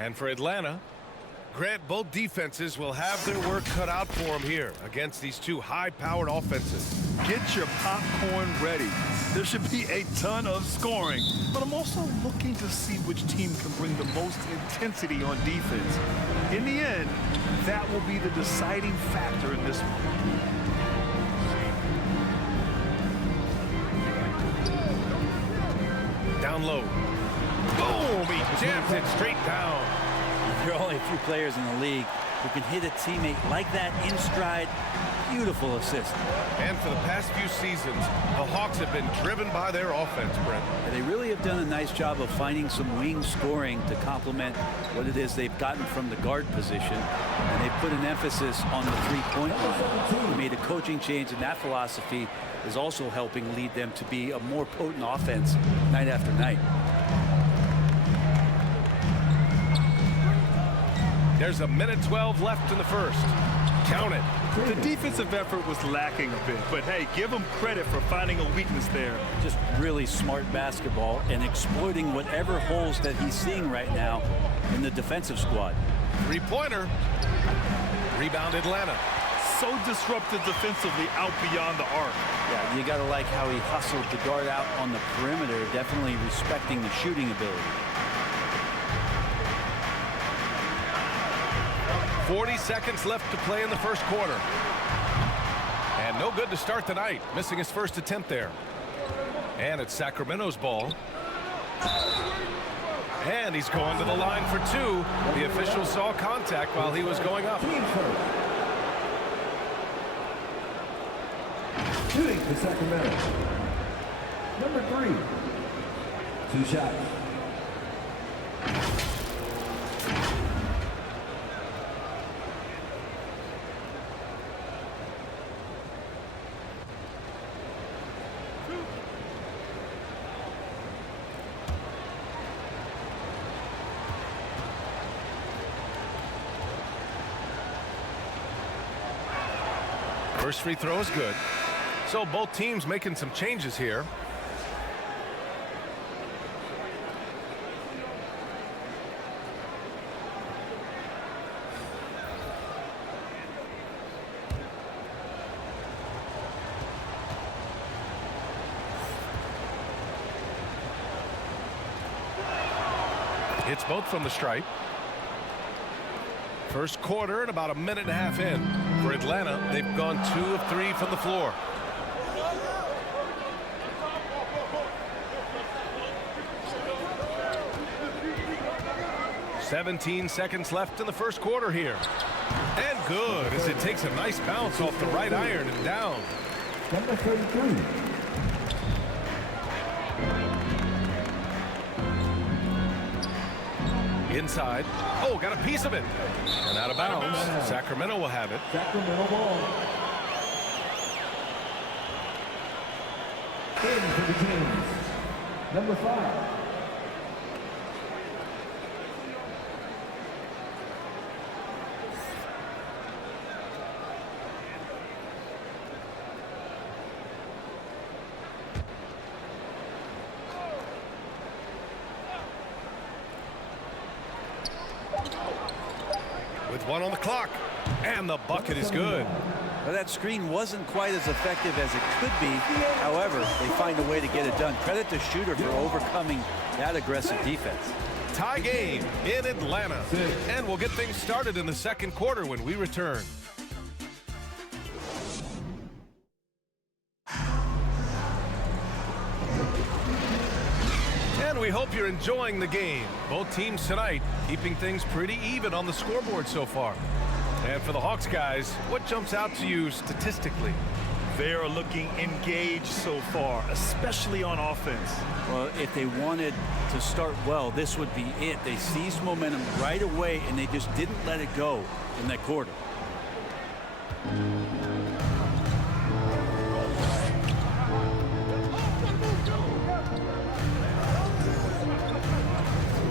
And for Atlanta, Grant, both defenses will have their work cut out for them here against these two high-powered offenses. Get your popcorn ready. There should be a ton of scoring, but I'm also looking to see which team can bring the most intensity on defense. In the end, that will be the deciding factor in this one. Down low. Boom! He jams it straight down. There are only a few players in the league who can hit a teammate like that in stride. Beautiful assist. And for the past few seasons, the Hawks have been driven by their offense, Brent. And they really have done a nice job of finding some wing scoring to complement what it is they've gotten from the guard position. And they put an emphasis on the three-point line. They made a coaching change, and that philosophy is also helping lead them to be a more potent offense night after night. There's a minute 12 left in the first. Count it. The defensive effort was lacking a bit, but hey, give them credit for finding a weakness there. Just really smart basketball and exploiting whatever holes that he's seeing right now in the defensive squad. Three-pointer. Rebound Atlanta. So disruptive defensively out beyond the arc. Yeah, you gotta like how he hustled the guard out on the perimeter, definitely respecting the shooting ability. 40 seconds left to play in the first quarter. And no good to start the night, missing his first attempt there. And it's Sacramento's ball. And he's going to the line for two. The official saw contact while he was going up. Shooting for Sacramento. Number 3. 2 shots. First free throw is good. So both teams making some changes here. Hits both from the stripe. First quarter and about a minute and a half in. For Atlanta, they've gone 2 of 3 from the floor. 17 seconds left in the first quarter here. And good, as it takes a nice bounce off the right iron and down. Number 33. Inside. Oh, got a piece of it. And out of bounds. Sacramento will have it. Sacramento ball. In for the Kings. Number 5. With 1 on the clock. And the bucket is good. Well, that screen wasn't quite as effective as it could be. However, they find a way to get it done. Credit the shooter for overcoming that aggressive defense. Tie game in Atlanta. And we'll get things started in the second quarter when we return. And we hope you're enjoying the game. Both teams tonight keeping things pretty even on the scoreboard so far. And for the Hawks guys, what jumps out to you statistically? They are looking engaged so far, especially on offense. Well, if they wanted to start well, this would be it. They seized momentum right away, and they just didn't let it go in that quarter.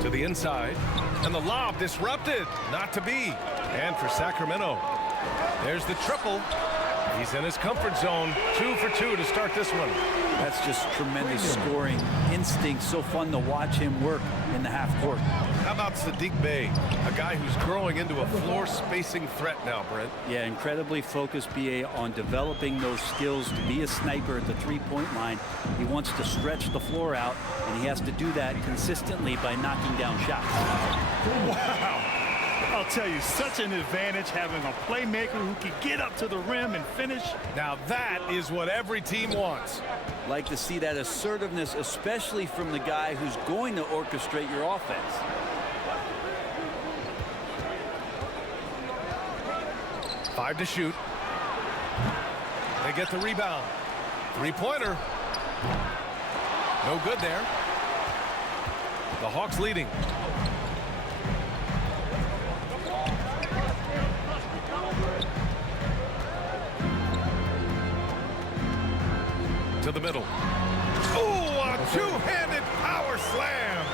To the inside, and the lob disrupted, not to be. And for Sacramento, there's the triple. He's in his comfort zone, 2 for 2 to start this one. That's just tremendous scoring instinct. So fun to watch him work in the half court. How about Sadiq Bey, a guy who's growing into a floor spacing threat now, Brent? Yeah, incredibly focused, BA, on developing those skills to be a sniper at the three-point line. He wants to stretch the floor out, and he has to do that consistently by knocking down shots. Wow. I'll tell you, such an advantage having a playmaker who can get up to the rim and finish. Now that is what every team wants. Like to see that assertiveness, especially from the guy who's going to orchestrate your offense. Five to shoot. They get the rebound. Three-pointer. No good there. The Hawks leading. To the middle. Oh, a two-handed power slam.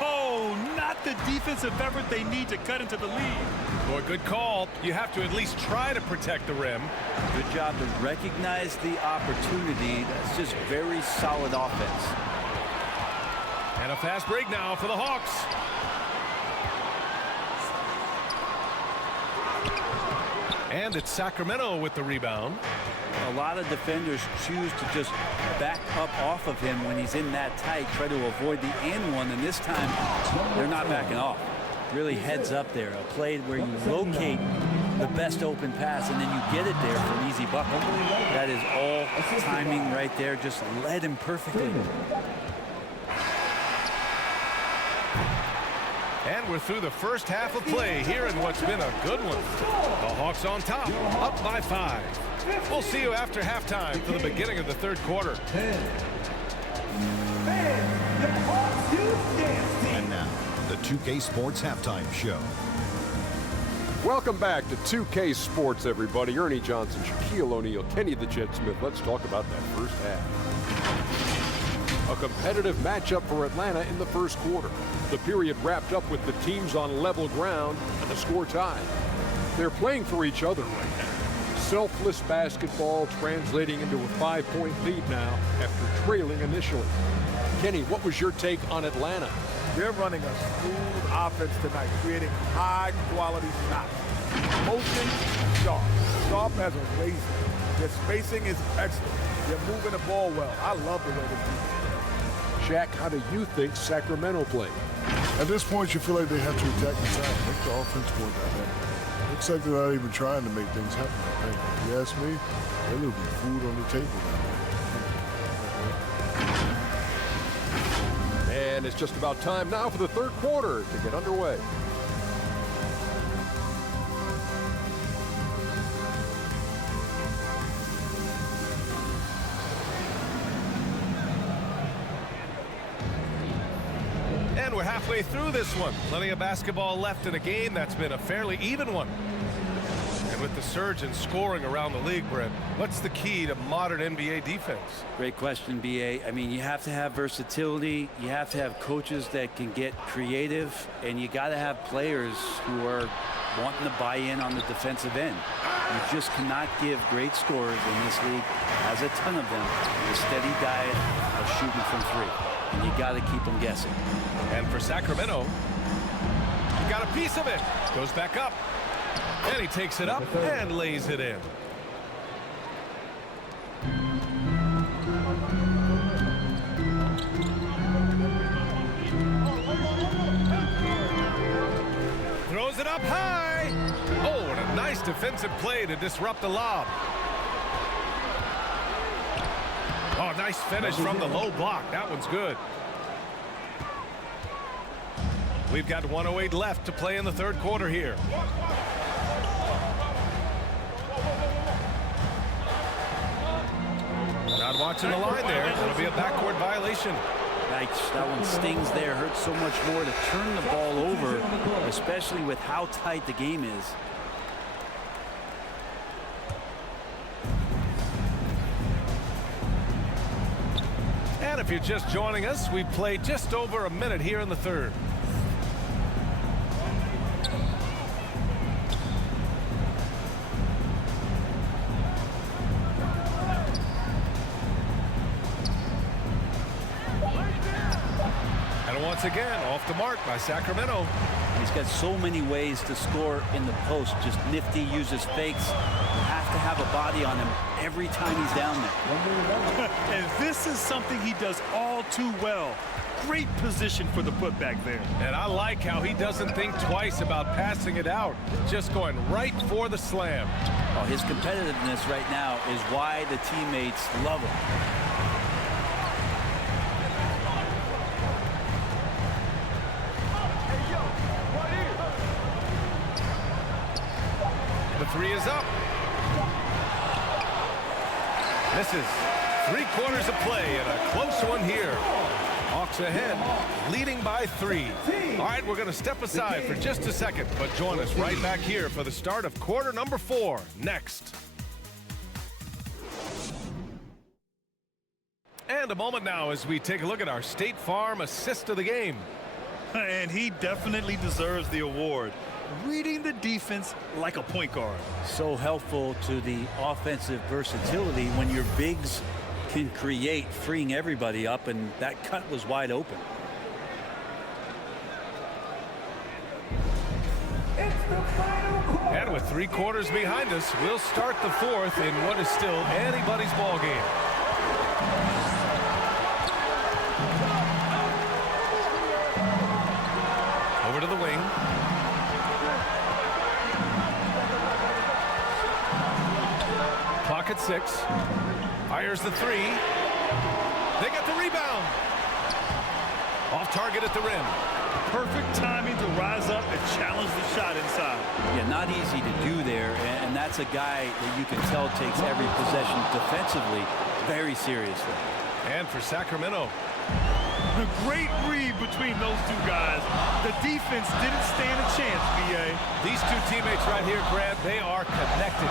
Oh, not the defensive effort they need to cut into the lead. Boy, good call. You have to at least try to protect the rim. Good job to recognize the opportunity. That's just very solid offense. And a fast break now for the Hawks. And it's Sacramento with the rebound. A lot of defenders choose to just back up off of him when he's in that tight, try to avoid the and one, and this time they're not backing off. Really heads up there, a play where you locate the best open pass and then you get it there for an easy bucket. That is all timing right there, just led him perfectly. And we're through the first half of play here in what's been a good one. The Hawks on top, up by 5. We'll see you after halftime for the beginning of the third quarter. And now, the 2K Sports Halftime Show. Welcome back to 2K Sports, everybody. Ernie Johnson, Shaquille O'Neal, Kenny the Jet Smith. Let's talk about that first half. A competitive matchup for Atlanta in the first quarter. The period wrapped up with the teams on level ground and the score tied. They're playing for each other right now. Selfless basketball translating into a 5-point lead now after trailing initially. Kenny, what was your take on Atlanta? They're running a smooth offense tonight, creating high-quality shots. Motion, sharp. Sharp as a razor. Their spacing is excellent. They're moving the ball well. I love the way they do it. Shaq, how do you think Sacramento played? At this point, you feel like they have to attack inside, make the offense more dynamic. Looks like they're not even trying to make things happen. Hey, if you ask me, they're leaving food on the table now. And it's just about time now for the third quarter to get underway. And we're halfway through this one. Plenty of basketball left in a game that's been a fairly even one. And with the surge in scoring around the league, Brent, what's the key to modern NBA defense? Great question, BA. I mean, you have to have versatility. You have to have coaches that can get creative. And you got to have players who are wanting to buy in on the defensive end. You just cannot give great scorers in this league, has a ton of them, a steady diet of shooting from three. And you got to keep them guessing. And for Sacramento, he got a piece of it. Goes back up. And he takes it up and lays it in. Throws it up high. Oh, and a nice defensive play to disrupt the lob. Oh, nice finish from the low block. That one's good. We've got 1:08 left to play in the third quarter here. Not watching the line there. That'll be a backcourt violation. Yikes, that one stings there. Hurts so much more to turn the ball over, especially with how tight the game is. And if you're just joining us, we've played just over a minute here in the third. once again, off the mark by Sacramento. He's got so many ways to score in the post. Just nifty, uses fakes. You have to have a body on him every time he's down there. And this is something he does all too well. Great position for the putback there. And I like how he doesn't think twice about passing it out. Just going right for the slam. Oh, his competitiveness right now is why the teammates love him. The three is up. Misses. 3/4 of play and a close one here. Hawks ahead, leading by 3. All right, we're going to step aside for just a second, but join us right back here for the start of quarter number 4 next. And a moment now as we take a look at our State Farm assist of the game. And he definitely deserves the award. Reading the defense like a point guard. So helpful to the offensive versatility when your bigs can create, freeing everybody up, and that cut was wide open. And with 3/4 behind us, we'll start the 4th in what is still anybody's ball game. Over to the wing. Clock at 6. Fires the 3. They get the rebound. Off target at the rim. Perfect timing to rise up and challenge the shot inside. Yeah, not easy to do there, and that's a guy that you can tell takes every possession defensively very seriously. And for Sacramento. A great read between those two guys. The defense didn't stand a chance, B.A. These two teammates right here, Grant, they are connected.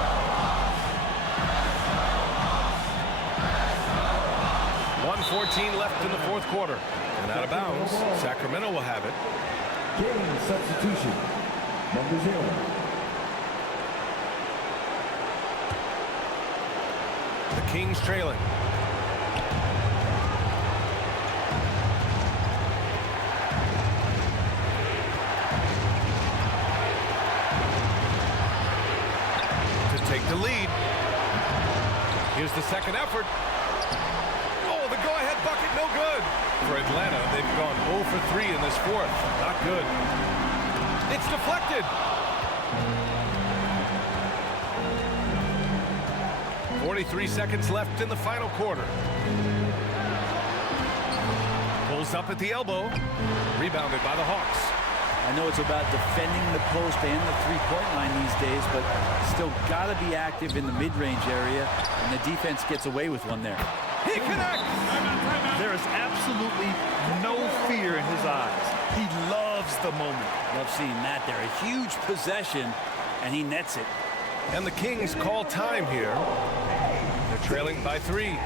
1:14 left in the 4th quarter. And out of bounds, Sacramento will have it. Game substitution. Number 0. The Kings trailing. To take the lead. Here's the second effort. Oh, the go-ahead bucket, no good. For Atlanta, they've gone 0 for 3 in this 4th. Not good. It's deflected. 43 seconds left in the final quarter. Pulls up at the elbow. Rebounded by the Hawks. I know it's about defending the post and the three-point line these days, but still got to be active in the mid-range area, and the defense gets away with one there. He connects. There is absolutely no fear in his eyes. He loves the moment. Love seeing that there. A huge possession, and he nets it. And the Kings call time here. They're trailing by 3.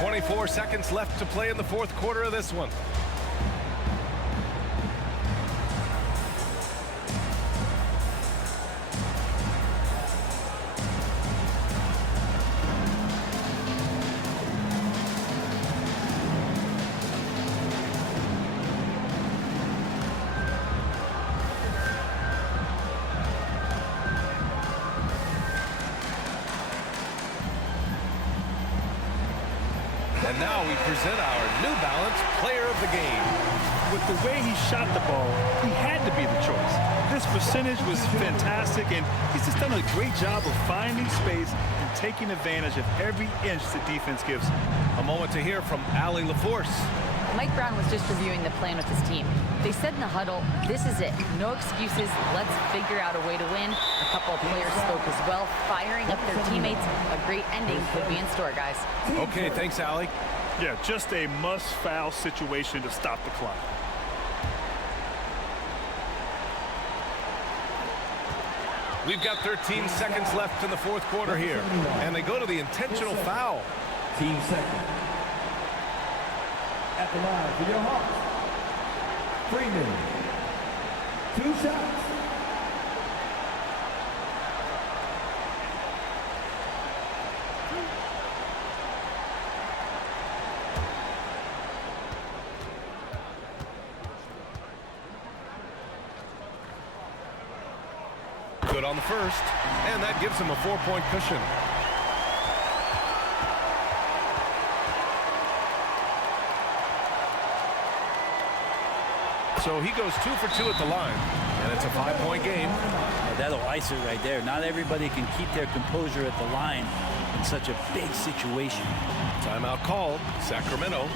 24 seconds left to play in the 4th quarter of this one. And now we present our New Balance Player of the Game. With the way he shot the ball, he had to be the choice. This percentage was fantastic, and he's just done a great job of finding space and taking advantage of every inch the defense gives him. A moment to hear from Allie LaForce. Mike Brown was just reviewing the plan with his team. They said in the huddle, this is it. No excuses. Let's figure out a way to win. A couple of players spoke as well, firing up their teammates. A great ending could be in store, guys. Okay, thanks, Allie. Yeah, just a must-foul situation to stop the clock. We've got 13 seconds left in the 4th quarter here. And they go to the intentional foul. Team second. At the line for your Hawks. Freeman. 2 shots. Good on the first, and that gives him a 4-point cushion. So he goes 2 for 2 at the line, and it's a 5-point game. That'll ice it right there. Not everybody can keep their composure at the line in such a big situation. Timeout called. Sacramento.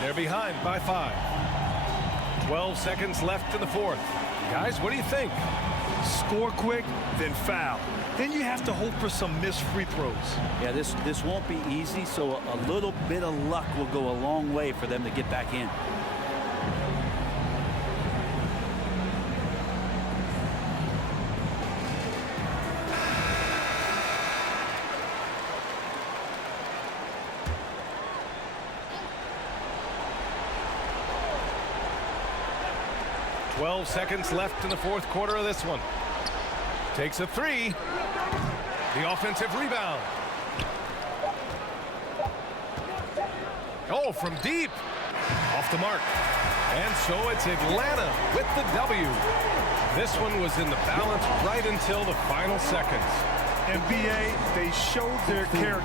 They're behind by 5. 12 seconds left in the fourth. Guys, what do you think? Score quick, then foul. Then you have to hope for some missed free throws. Yeah, this won't be easy, so a little bit of luck will go a long way for them to get back in. Seconds left in the fourth quarter of this one. Takes a 3. The offensive rebound. Oh, from deep. Off the mark. And so it's Atlanta with the W. This one was in the balance right until the final seconds. NBA, they showed their character.